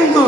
বন্ধু